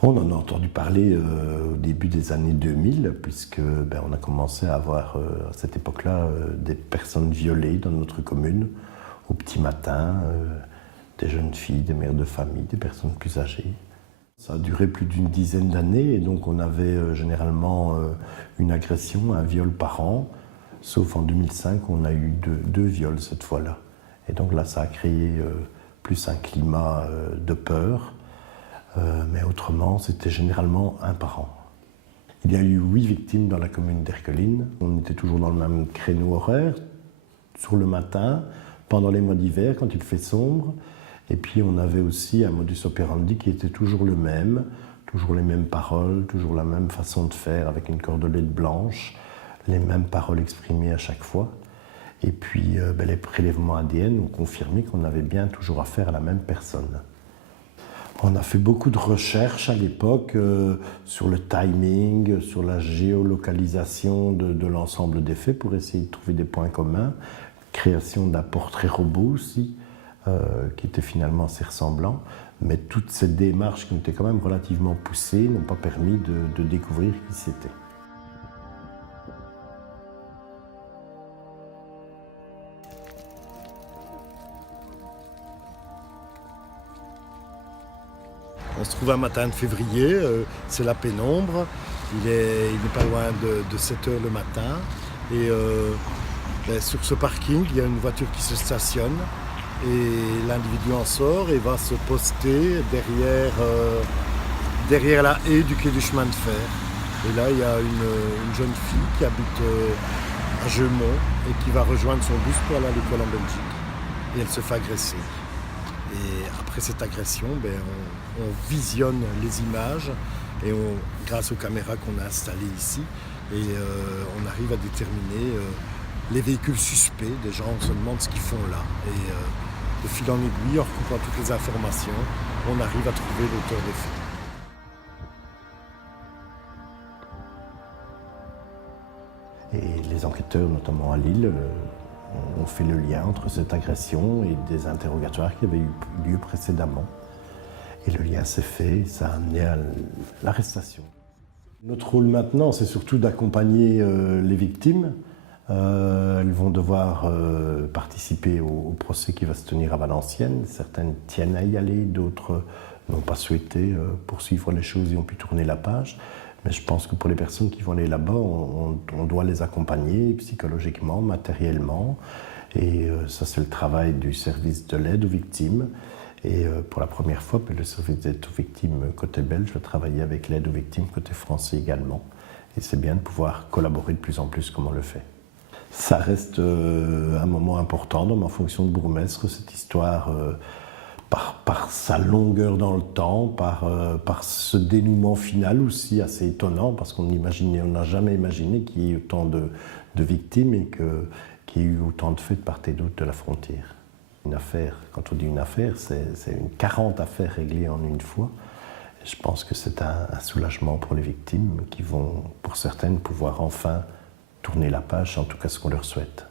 On en a entendu parler au début des années 2000, puisque on a commencé à avoir à cette époque-là des personnes violées dans notre commune, au petit matin, des jeunes filles, des mères de famille, des personnes plus âgées. Ça a duré plus d'une dizaine d'années et donc on avait généralement une agression, un viol par an, sauf en 2005 on a eu deux viols cette fois-là. Et donc là ça a créé plus un climat de peur. Mais autrement, c'était généralement un par an. Il y a eu 8 victimes dans la commune d'Erquelines. On était toujours dans le même créneau horaire, sur le matin, pendant les mois d'hiver, quand il fait sombre. Et puis on avait aussi un modus operandi qui était toujours le même, toujours les mêmes paroles, toujours la même façon de faire avec une cordelette blanche, les mêmes paroles exprimées à chaque fois. Et puis les prélèvements ADN ont confirmé qu'on avait bien toujours affaire à la même personne. On a fait beaucoup de recherches à l'époque sur le timing, sur la géolocalisation de l'ensemble des faits pour essayer de trouver des points communs. Création d'un portrait robot aussi, qui était finalement assez ressemblant. Mais toutes ces démarches qui étaient quand même relativement poussées n'ont pas permis de découvrir qui c'était. On se trouve un matin de février, c'est la pénombre, il n'est pas loin de 7 h le matin. Et sur ce parking, il y a une voiture qui se stationne et l'individu en sort et va se poster derrière la haie du quai du chemin de fer. Et là, il y a une jeune fille qui habite à Jeumont et qui va rejoindre son bus pour aller à l'école en Belgique. Et elle se fait agresser. Et après cette agression, on visionne les images et grâce aux caméras qu'on a installées ici, et on arrive à déterminer les véhicules suspects. Des gens, on se demande ce qu'ils font là. Et de fil en aiguille, en recoupant toutes les informations, on arrive à trouver l'auteur des faits. Et les enquêteurs, notamment à Lille, ont fait le lien entre cette agression et des interrogatoires qui avaient eu lieu précédemment. Et le lien s'est fait, ça a amené à l'arrestation. Notre rôle maintenant, c'est surtout d'accompagner les victimes. Elles vont devoir participer au procès qui va se tenir à Valenciennes. Certaines tiennent à y aller, d'autres n'ont pas souhaité poursuivre les choses et ont pu tourner la page. Mais je pense que pour les personnes qui vont aller là-bas, on doit les accompagner psychologiquement, matériellement. Et ça, c'est le travail du service de l'aide aux victimes. Et pour la première fois, le service d'aide aux victimes côté belge va travailler avec l'aide aux victimes côté français également. Et c'est bien de pouvoir collaborer de plus en plus comme on le fait. Ça reste un moment important dans ma fonction de bourgmestre, cette histoire, par sa longueur dans le temps, par ce dénouement final aussi assez étonnant, parce qu'on n'a jamais imaginé qu'il y ait autant de victimes et qu'il y ait eu autant de faits de part et d'autre de la frontière. Une affaire, quand on dit une affaire, c'est 40 affaires réglées en une fois. Et je pense que c'est un soulagement pour les victimes qui vont, pour certaines, pouvoir enfin tourner la page, en tout cas ce qu'on leur souhaite.